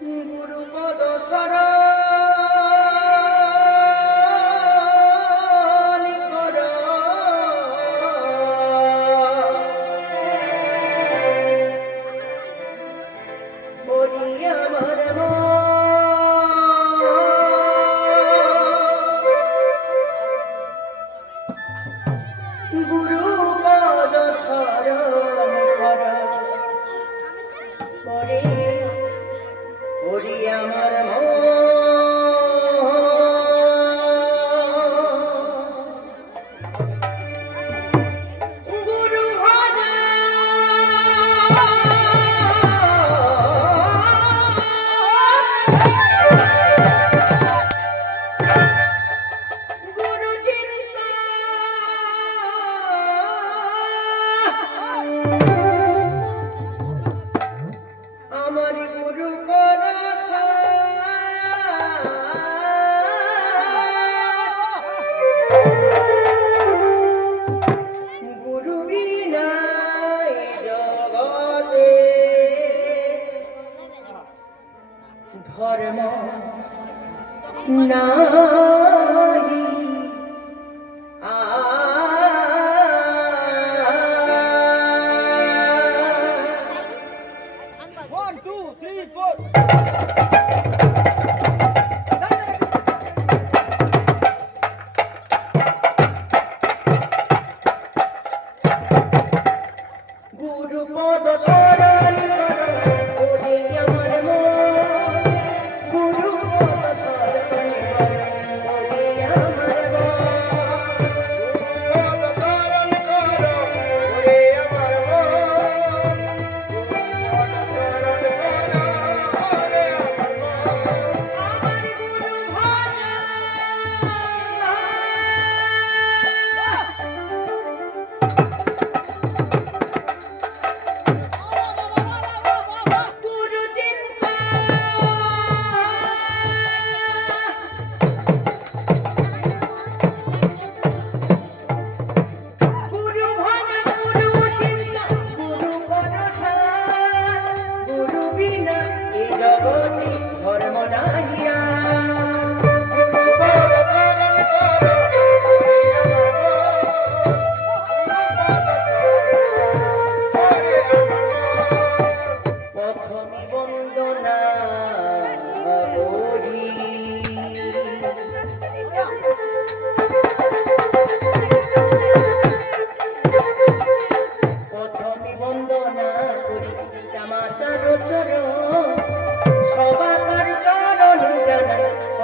গুরু পদ সরা ওরি আমার মন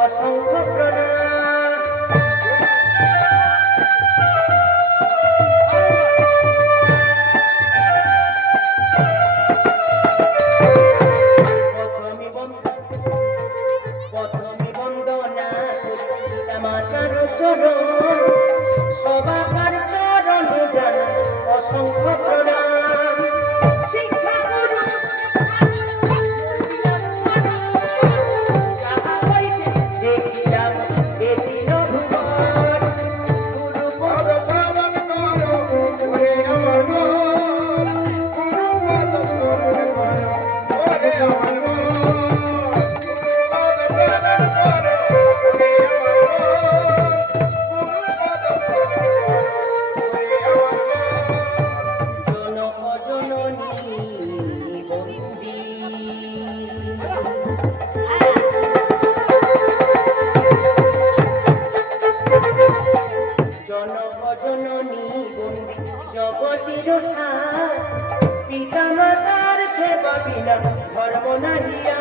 অসংখ্য প্রণাম। পিতা মাতার সেবা বিনা ধর্ম নাহিয়া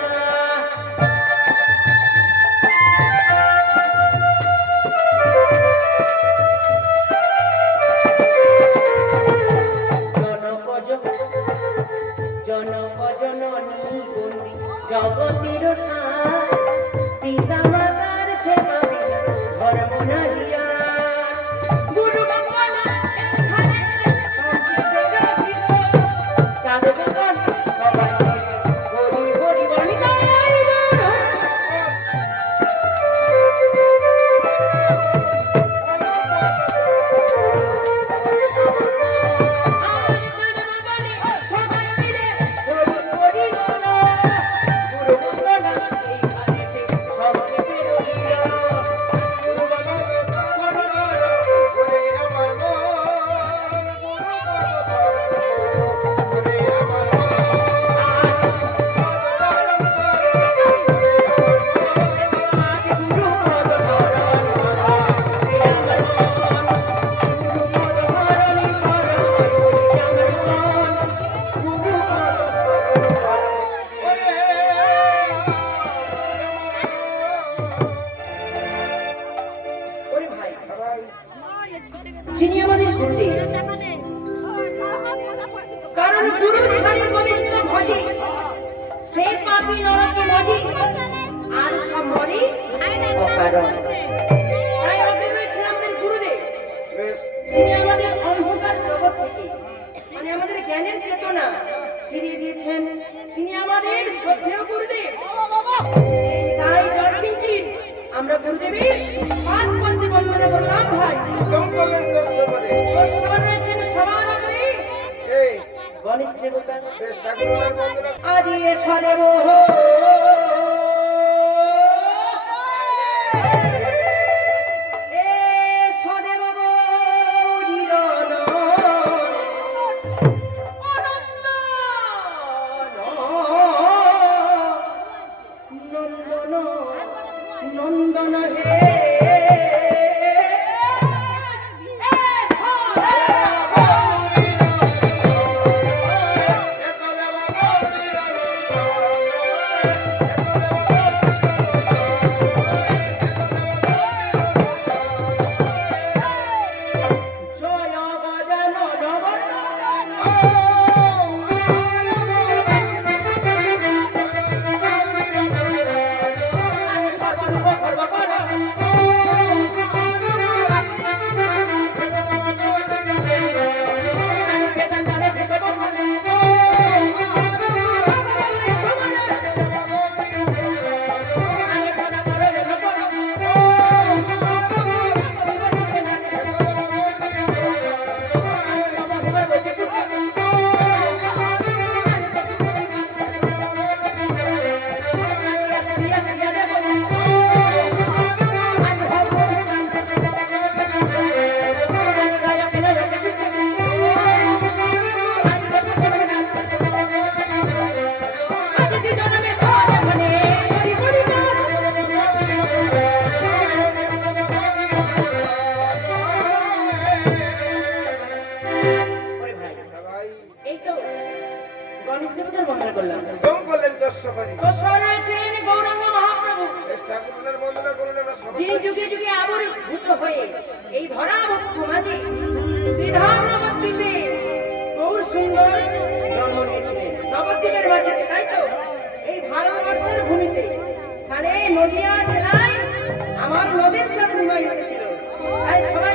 গুরুদেব। কারণ গুরু ছাড়ি গোবিন্দ ভজে সে পাপি নরকে মজি আর সব মরি। অকারণ। তাই আগে রয়েছে আমাদের গুরুদেব যিনি আমাদের অন্ধকার জগৎ থেকে মানে আমাদের জ্ঞানের চেতনা ফিরিয়ে দিয়েছেন তিনি আমাদের শ্রদ্ধেয় গুরুদেব। তাই যৎকিঞ্চিত আমরা গুরুদেবের করলাম ভাই। কম করলেন দর্শপদে গোস্বামী রয়েছেন সবার আগে। এই। গণেশ দেবতা বেশ ঠাকুরের আদি সদেব এই ধরা ভক্ত মাঝে শ্রীধাম নবদ্বীপে গৌর সুন্দর জন্ম নিয়েছিলেন। নবদ্বীপের মাটিতে তাই তো? এই ভারতবর্ষের ভূমিতে। তাহলে নদিয়া জেলায় আমার নদীর জন্ম এসেছিল। তাই সবাই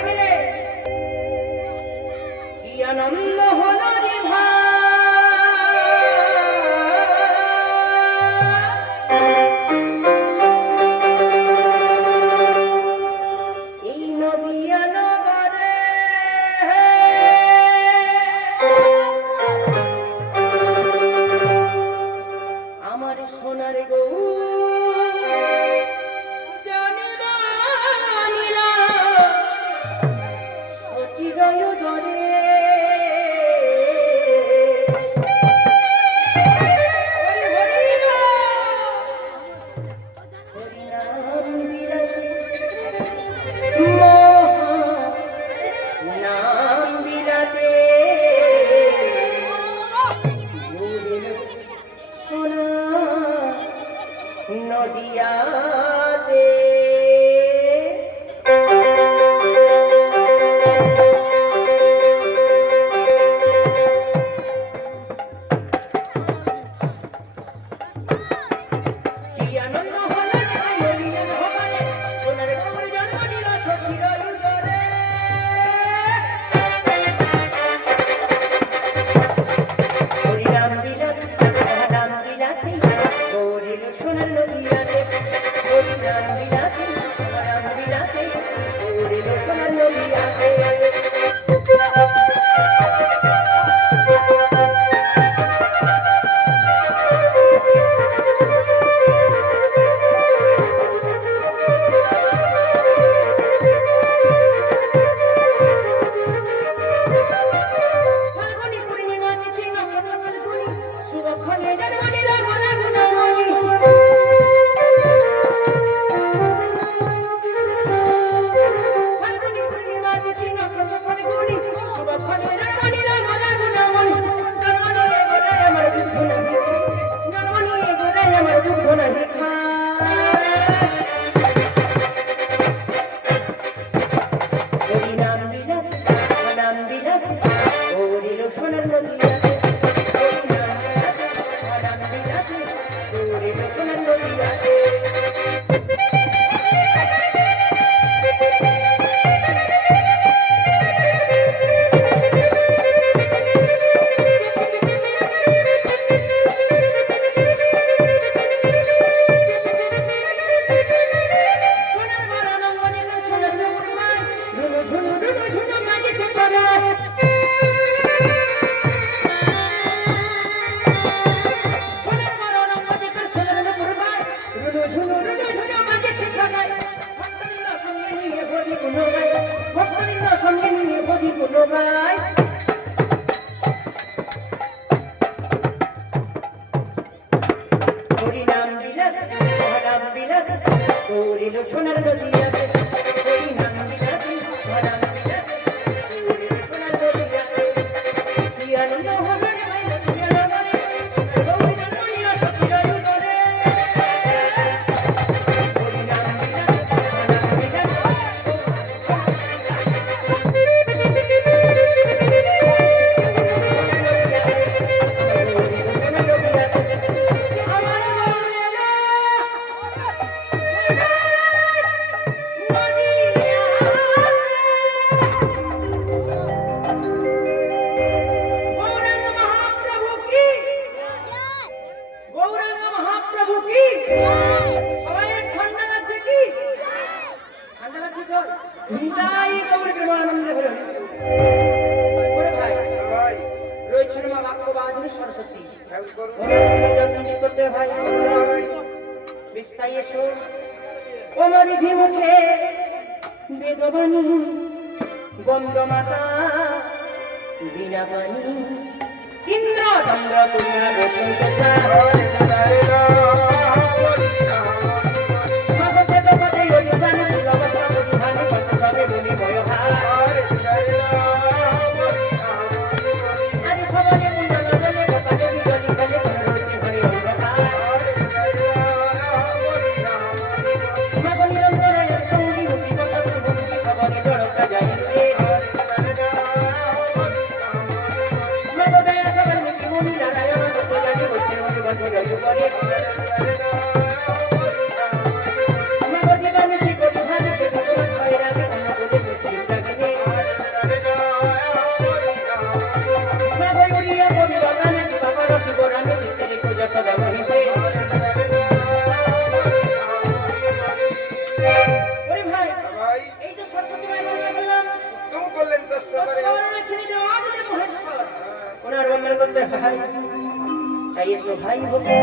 Dum-dee-dum. বৃন্দাবনী ইন্দ্র চন্দ্র তুষার বসন্ত সাগর প্রেমের করতে ভাই তাই এসো ভাই ভক্তি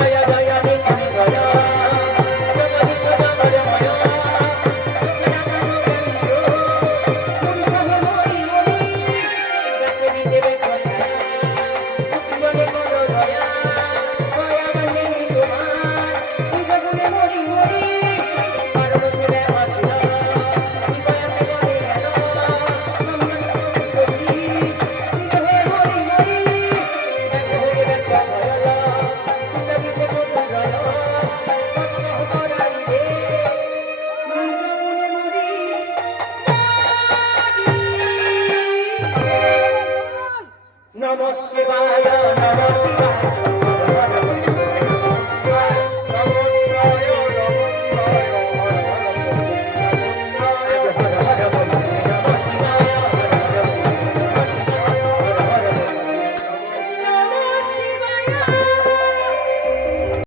जय जय